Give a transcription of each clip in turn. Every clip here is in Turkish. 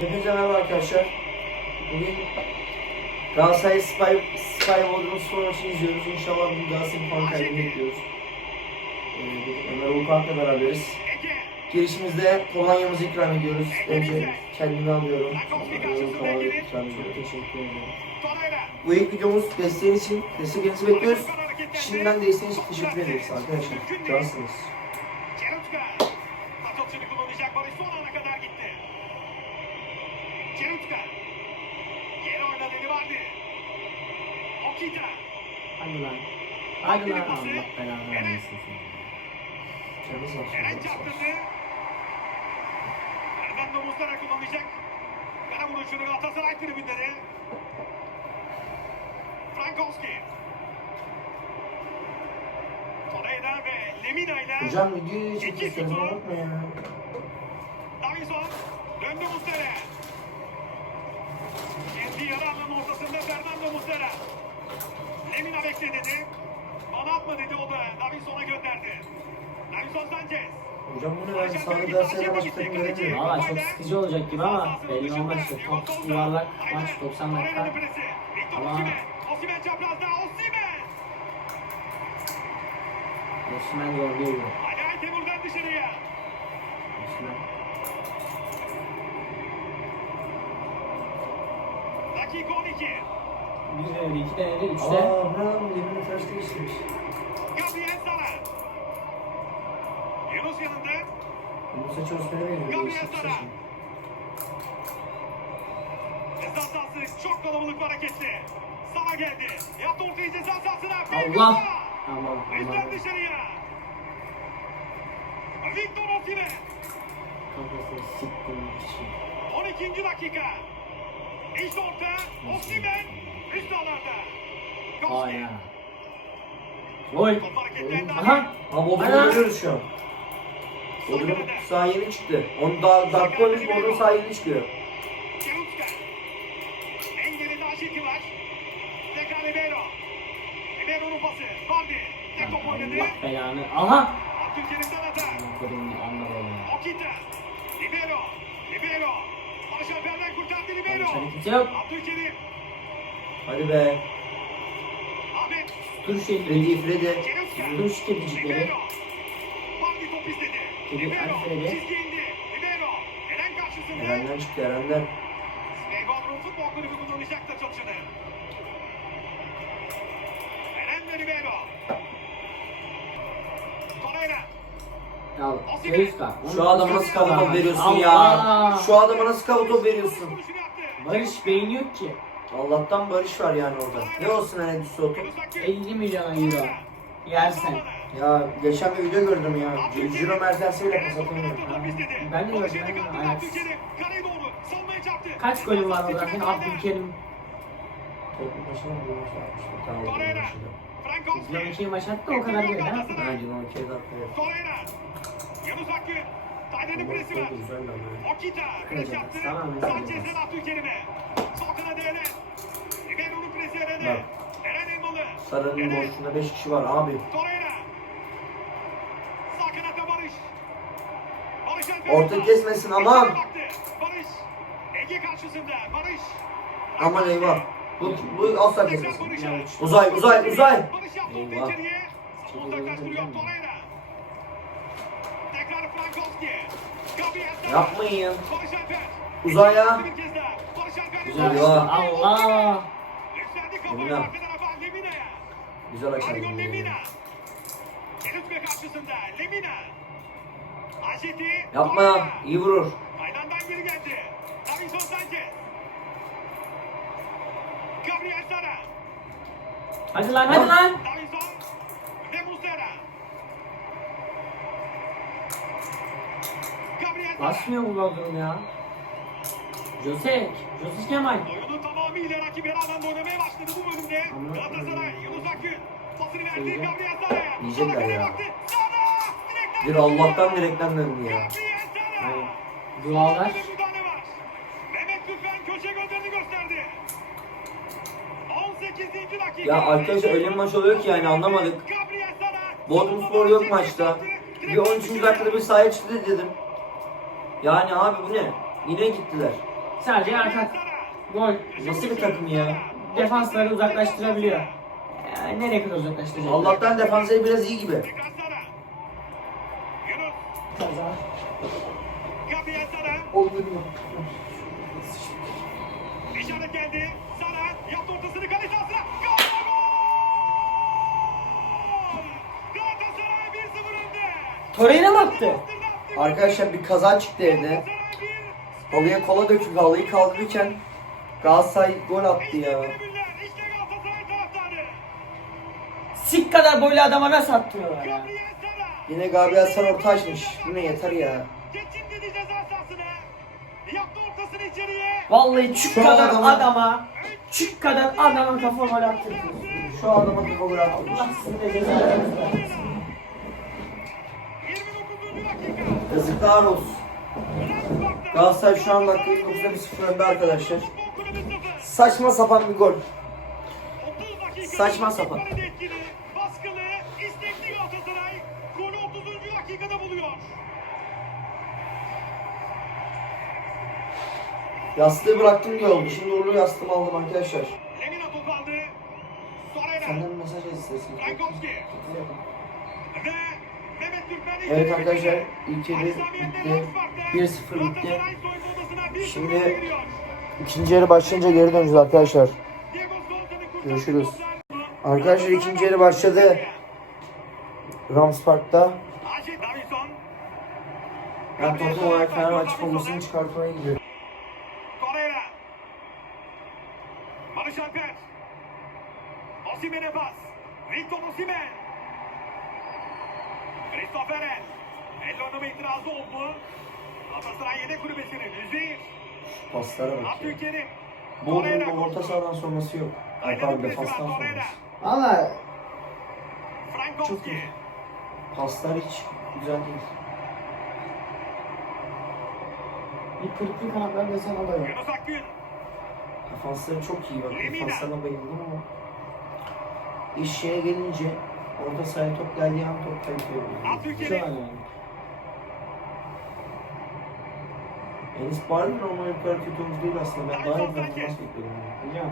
Hepinize merhaba arkadaşlar. Bugün Galatasaray Spy, Spy Bodrum Spor maçını izliyoruz. İnşallah bugün Galatasaray puan kaybını bekliyoruz. Ee, Ömer Ulukağ'la beraberiz. Girişimizde kolonyamızı ikram ediyoruz. Önce kendimi alıyorum. Alıyorum kolonyayı ikram. Teşekkür ederim. Bu ilk videomuz desteğin için, desteklerinizi bekliyoruz. Şimdiden desteğin için teşekkür ederiz arkadaşlar. Cansınız. Çerutka. Geri oynadığı vardı. Okita. Hadi lan. Hadi lan Allah belanı vermesin seni. Eren çarptırdı. Fernando Muslera kullanacak. Kara vuruşunu Galatasaray tribünleri. Frankowski. Torreira ve Lemina ile Hocam videoyu çekiyorsunuz unutma ya. Davison döndü Muslera. Kendi yarı alanın ortasında Fernando Muslera. Lemina bekle dedi. Bana atma dedi o da Davinson'a gönderdi. Davison Sanchez. Hocam bu ne ben sahada Galatasaray'a maç takım göremiyorum. Valla çok sıkıcı olacak gibi ama belli olmaz işte. Top yuvarlak maç 90 dakika. Ama-. Osimhen çaprazda Osimhen. Osman zorluyor. Acayip Temur'dan dışarıya. Osman. Dakika 12. Bir denedi, iki denedi, üçte. Aa Abraham yemin ters değiştirmiş. Gabriel Sara. Yunus yanında. Saçı Osman'a veriyor. Gabriel Sara. Ceza sahası çok kalabalık ve hareketli. Sara geldi. Yaptı ortayı ceza sahasına. Allah! Aman aman. dışarıya. Victor Osimhen. Kafasını siktim bir şey. 12. dakika. İşte orta. Osimhen. Üst alarda. Ya. Gol. Aha. Ha Bodrum'u Ana! görüyoruz şu an. Bodrum sağ yeni çıktı. Onu daha dakika 13 Bodrum sağ yeni çıkıyor. Allah belanı. Aha. Kodum ya. Okita. Ribeiro. Ribeiro. Barış Alper'den kurtardı yok. Abdülkerim. Hadi be. İstedi. Kedi, Ribeiro. hadi Freddy. Çizgi indi. Ribeiro. Eren karşısında. Eren'den çıktı Eren'den. Ve Bodrum Futbol Kulübü kullanacak da çalışını. Eren ve Ribeiro. Torreira. Al. Keyifka. Şu adama nasıl kafa top veriyorsun Allah. ya? Şu adama nasıl kafa top veriyorsun? Barış beyin yok ki. Allah'tan Barış var yani orada. Ne olsun hani Akgün. 50 milyon euro. Yersen. Ya geçen bir video gördüm ya. Ciro Mertens'e bile pas atamıyor. Ben de gördüm, de çarptı. Kaç golü var orada? Abdülkerim. Toplu başına mı vurmuş yapmıştı? Tamam. Dinamo maç attı o kadar değil ha. Ha Dinamo Kiev'de attı. güzel ama. Okita pres yaptı. Tamam, mesela. Sanchez'den Abdülkerim'e. Sol kanada Eren. Ribeiro'nun presi Eren'e. Bak. Eren Elmalı. Sarı'nın boşluğunda 5 kişi var abi. Orta kesmesin aman. İçeri baktı. Barış. Ege karşısında. Barış. Aman eyvah. Bu, bu asla kesmesin. Uzay uzay uzay. Eyvah. Yapmayın. Barış Alper. Uzay ya. Güzel açar. Argon Lemina. Kerutka karşısında Lemina. Ajeti. Yapma ya. İyi vurur. Taylan'dan geri geldi. Davinson Sanchez. Gabriel Sara. Hadi lan hadi lan. Davinson. Ve Muslera. Gabriel Sara. Basmıyor bu Bodrum ya. Josek. Josek Kemal. Oyunu tamamıyla rakip yarı alanda oynamaya başladı bu bölümde. Galatasaray. Pasını verdi Söyle. Gabriel Sara'ya. Yiyecekler Sara kaleye ya. Bir. Allah'tan direkten döndü ya. Hayır. Dualar. Sonunda bir müdahale var. Mehmet Lütfen köşe gönderini gösterdi. 18. dakika. Ya arkadaşlar öyle bir maç oluyor ki yani anlamadık. Bodrum Spor yok maçta. Bir 13. dakikada bir sahaya çıktı dedim. Yani abi bu ne? Yine gittiler. Sadece arka gol. Nasıl bir takım ya? Defansları uzaklaştırabiliyor. Yani nereye kadar uzaklaştıracak? Allah'tan defansları biraz iyi gibi. Kaza. Olur mu? İşaret geldi. Sara yaptı ortasını kale sahasına. Gol! Galatasaray 1-0 önde. Torreira mı attı? Arkadaşlar bir kaza çıktı evde. Halıya kola döküldü. Halıyı kaldırırken Galatasaray gol attı ya. Sik kadar boylu adama nasıl attırıyorlar ya? Yine Gabriel San orta açmış. Bu ne yeter ya. Geçin dedi ceza sahasına. Yaptı ortasını içeriye. Vallahi çük Şu kadar adama- adama, çük kadar adama kafa gol attırıyorsunuz. Şu adama bir gol atmış. Allah sizin de cezanızı versin. 29. dakika. Yazıklar olsun. Galatasaray şu an dakika 29'da bir sıfır önde arkadaşlar. Saçma sapan bir gol. 30 dakika. Saçma sapan. Yastığı bıraktım diye oldu. Şimdi uğurlu yastığımı aldım arkadaşlar. Lemina aldı. Senden mesaj istesin. Evet arkadaşlar ilk yarı bitti. 1-0 bitti. Şimdi İkinci yarı başlayınca geri döneceğiz arkadaşlar. Görüşürüz. Arkadaşlar ikinci yarı başladı. Rams Park'ta. Ben total olarak Fenerbahçe formasını çıkartmaya gidiyorum. Torreira. Barış Alper. Osimhen'e pas. Victor Osimhen. Christopher'e. El oynama itirazı oldu. Galatasaray yedek kulübesinin Üzeyir. Paslara bak ya. Bodrum'da orta sahadan sonrası yok. Ay pardon defanstan sonrası. Valla Frankowski. Paslar hiç güzel değil. bir kırıklık kanatlar desen alıyor. Yunus Akgün. Defansları çok iyi bak. Defanslarına bayıldım ama. İş şeye gelince orta sahaya top geldiği an top kaliteye oluyor. Şu an yani. Enis Bari de normal bu kadar kötü oyuncu değil aslında. Ben daha iyi bir performans bekliyordum. yani. Hocam.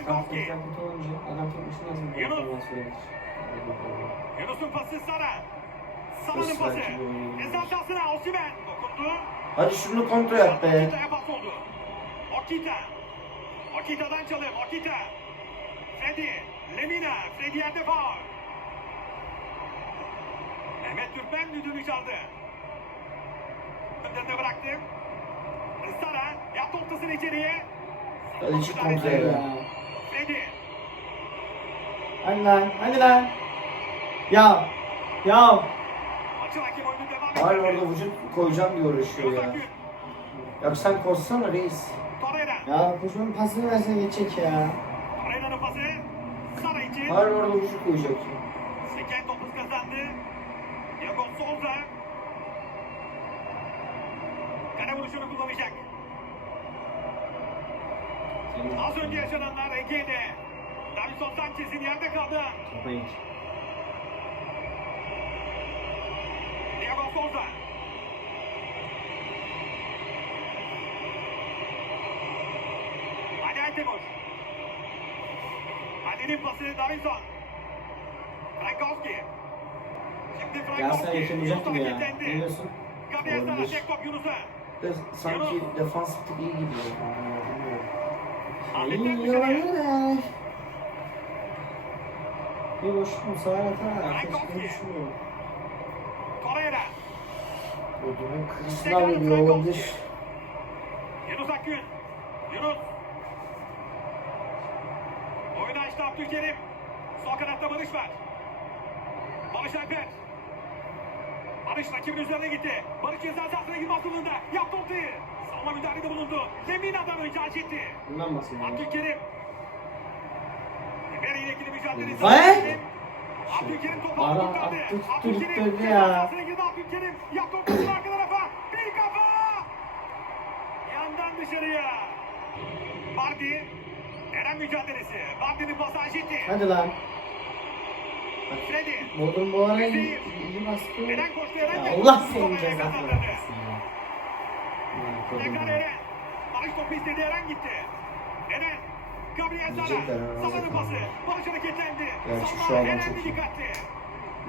Etrafınızdan kötü olunca adam başına nasıl bir performans verir? Yunus'un pası Sara. Sara'nın pası. Ceza sahasına Osimhen dokundu. Hadi şunu kontrol yap be. Okita'ya pas oldu. Okita. Okita'dan çalım. Okita. Freddy. Lemina. Freddy yerde faul. Mehmet Türkmen düdüğünü çaldı. Önlerine bıraktı. Sara yaptı ortasını içeriye. Hadi çık kontrol ya. ya. Freddy. Hadi lan, hadi lan. Ya, ya. Maçın hakem oyunu devam ediyor. orada vücut koyacağım diye uğraşıyor ya. Ya sen koşsana reis. Torreira. Ya kuşun pasını versene geçecek ya. Torreira'nın pası. Sara için. Hala orada vücut koyacak ya. Seken topuz kazandı. Diego Souza. Kale vuruşunu kullanacak. Az önce yaşananlar Ege'de. Davison Sanchez'in yerde kaldı. Geç. Diego Souza. Ali Aytemur. Ali'nin pası Davison. Frankowski. Şimdi Frankowski. Yunus'a kilitlendi. Gabriel tek top Yunus'a. Sanki defans iyi gibi. ya. Bilmiyorum. Ahmet İyi Dönmüş'e. olabilir de. Bir boşluk atar? Frankowski. Keşke düşünmüyorum. Torreira. Bodrum'un kıyısına veriyor olabilir. Yunus Akgün. Yunus. Oyunu açtı Abdülkerim. Sol kanatta Barış var. Barış Alper. Barış rakibin üzerine gitti. Barış ceza sahasına girme aslında. Yaptı ortayı. Savunma müdahalede bulundu. Lemina'dan önce acı etti. Abdülkerim. Ribery ile ikili mücadelesi. Ne? Abdülkerim topu Ara kurtardı. attı, tuttu, Abdülkerim gitti öldü ceza ya. sahasına girdi Abdülkerim. Yaptı ortasını arka tarafa. Bir kafa. Yandan dışarıya. Bardi. Eren mücadelesi. Bardi'nin Aşit'i. Hadi lan. Freddy. Bodrum bu ara iyi, baskı. Ya. Allah senin kazandırdı. vermesin ya. Ya, Tekrar ya. Eren. istedi. Eren gitti. Eren. Barış hareketlendi. Gerçi şu adam çok iyi.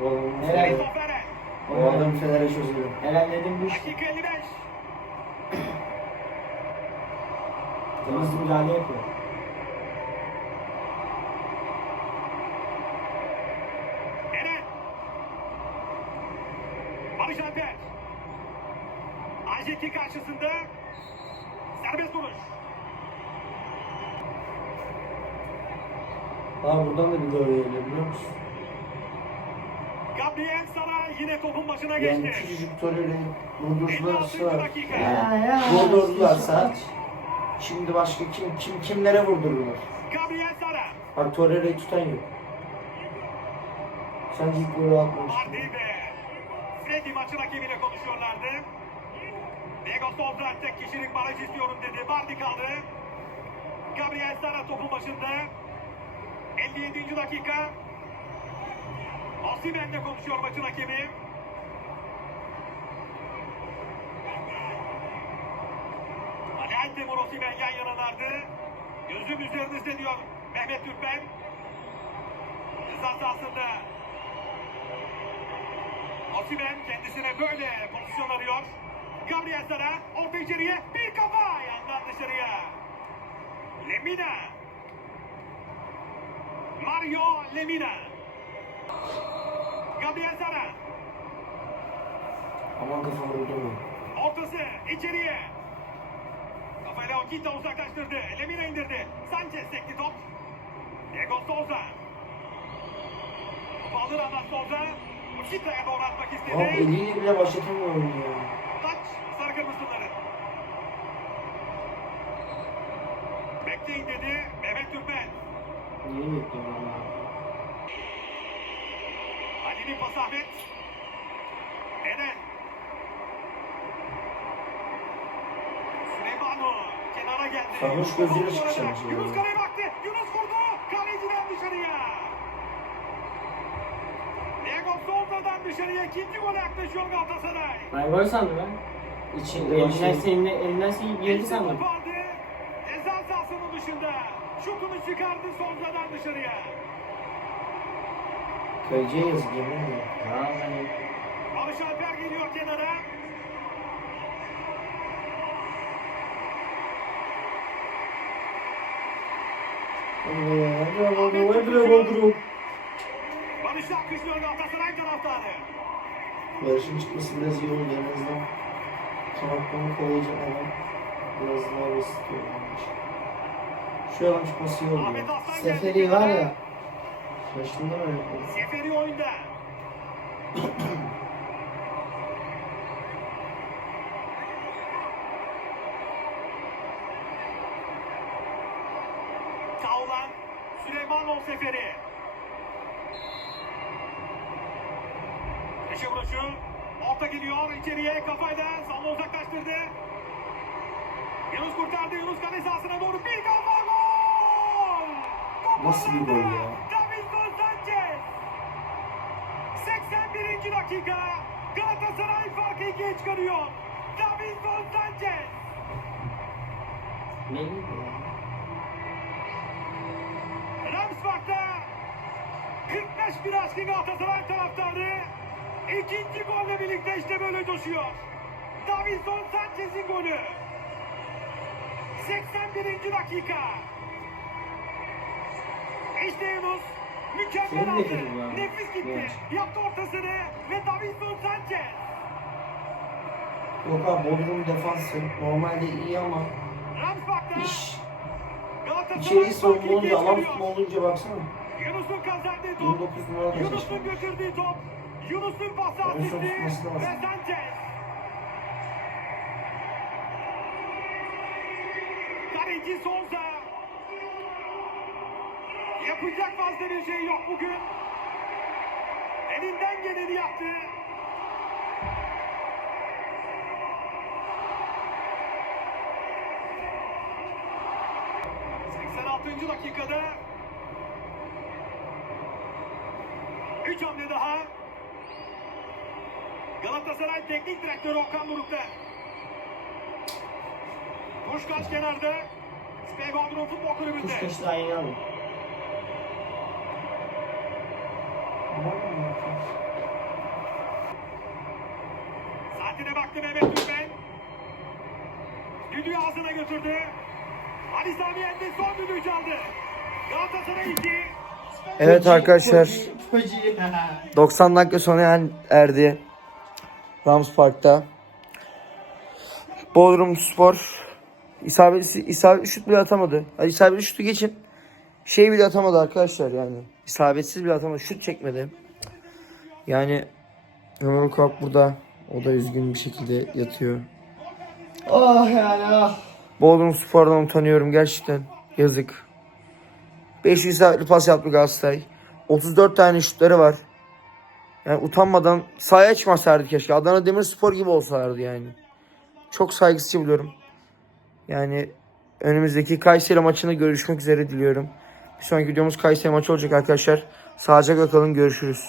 Bu adamın Christoph Eren. Bu adam Fener'e çözüyor. Helalledim. Dakika 55. Hızlı müdahale yapıyor. Karşısında serbest vuruş. Aa buradan da bir gol geliyor biliyor musun? Gabriel Sara yine topun başına Yani geçti. küçücük Torreira'yı vurdurdularsa, 56. dakika. Ya ya. vurdurdularsa şimdi başka kim kim kimlere vurdururlar? Gabriel Sara. Bak Torreira'yı tutan yok. Sanki ilk golü ve Freddy maçın hakemiyle konuşuyorlardı. Diego Souza tek kişilik baraj istiyorum dedi. Vardy kaldı. Gabriel Sara topun başında. 57. dakika. Osimhen'le konuşuyor maçın hakemi. Ali Aydemir Osimhen yan yanalardı. Gözüm üzerinizde diyor Mehmet Türkmen. Ceza sahasında Osimhen kendisine böyle pozisyon arıyor. Gabriel Sara orta içeriye bir kafa yandan dışarıya. Lemina. Mario Lemina. Gabriel Sara Aman kafa vurdurma. ortası içeriye. Kafayla Okita uzaklaştırdı. Lemina indirdi. Sanchez sekti top. Diego Souza. Topu alır Anas Souza. Okita'ya doğru atmak istedi. Abi eliyle bile başlatamıyor oyunu ya. Taç sarı kırmızıları. Bekleyin dedi. Niye bekliyorum abi? Ali'nin pası Ahmet. Eren. Süleymano kenara geldi. Sarhoş gözüyle çıkacakmış ya. Yunus kaleye baktı. Yunus vurdu. Kaleciden dışarıya. Diego Souza'dan dışarıya ikinci gole yaklaşıyor Galatasaray. Ben gol sandım ben. İçin, elinden elinden senin girdi İlk sandım. Ceza sahasının dışında. Şutunu çıkardı Souza'dan dışarıya. Yazık yemin ederim. Vallahi. Barış Alper geliyor kenara. Barış'ı alkışlıyor Galatasaray taraftarı. Barış'ın çıkması biraz iyi oldu en azından. Kanatlarını kovalayacak adam. Biraz daha basit olmuş. Şu adam çıkması iyi geldi Seferi var ya. Mı yapalım? Seferi oyunda. Tavlan Süleymanov Seferi. Köşe vuruşu. Orta geliyor içeriye kafayla salla uzaklaştırdı. Yunus kurtardı. Yunus kale sahasına doğru bir kafa Nasıl bir gol ya? Davinson Sanchez. 81. dakika. Galatasaray farkı ikiye çıkarıyor. Davinson Sanchez. Ya. Ramsbach'ta 45 bir aşkı Galatasaray taraftarı ikinci golle birlikte işte böyle coşuyor. Davinson Sanchez'in golü. 81. dakika. İşte Yunus mükemmel aldı. Nefis gitti. Evet. Yaptı ortasını ve Davinson Sanchez. Yok abi Bodrum defansı normalde iyi ama iş içeriği savunma olunca alan tutma olunca baksana. Yunus'un kazandığı top 29 numara da Yunus'un götürdüğü top, Yunus'un pası asisti ve Sanchez. Kaleci Souza. Yapacak fazla bir şey yok bugün. Elinden geleni yaptı. ...86. dakikada... Üç hamle daha. Galatasaray Teknik Direktörü Okan Buruk'ta. Kuşkaç kenarda. Steve Aldron futbol kulübünde. Kuş kaşı daha yeni aldım. Saatine baktı Mehmet Türkmen. Düdüğü ağzına götürdü. Ali Sami Yen'de son düdüğü çaldı. Galatasaray 2. Evet arkadaşlar Kupacı. 90 dakika sona er- erdi. Rams Park'ta. Bodrum Spor isabetli, isabetli şut bile atamadı. Hadi isabetli şutu geçin. Şey bile atamadı arkadaşlar yani. İsabetsiz bile atamadı. Şut çekmedi. Yani Ömer Ukak burada. O da üzgün bir şekilde yatıyor. Oh yani ah. Bodrum Spor'dan utanıyorum gerçekten. Yazık. 5 isabetli pas yaptı Galatasaray. 34 tane şutları var. Yani utanmadan sahaya çıkmasaydı keşke. Adana Demirspor gibi olsalardı yani. Çok saygısızca buluyorum. Yani önümüzdeki Kayseri maçında görüşmek üzere diliyorum. Bir sonraki videomuz Kayseri maçı olacak arkadaşlar. Sağlıcakla kalın görüşürüz.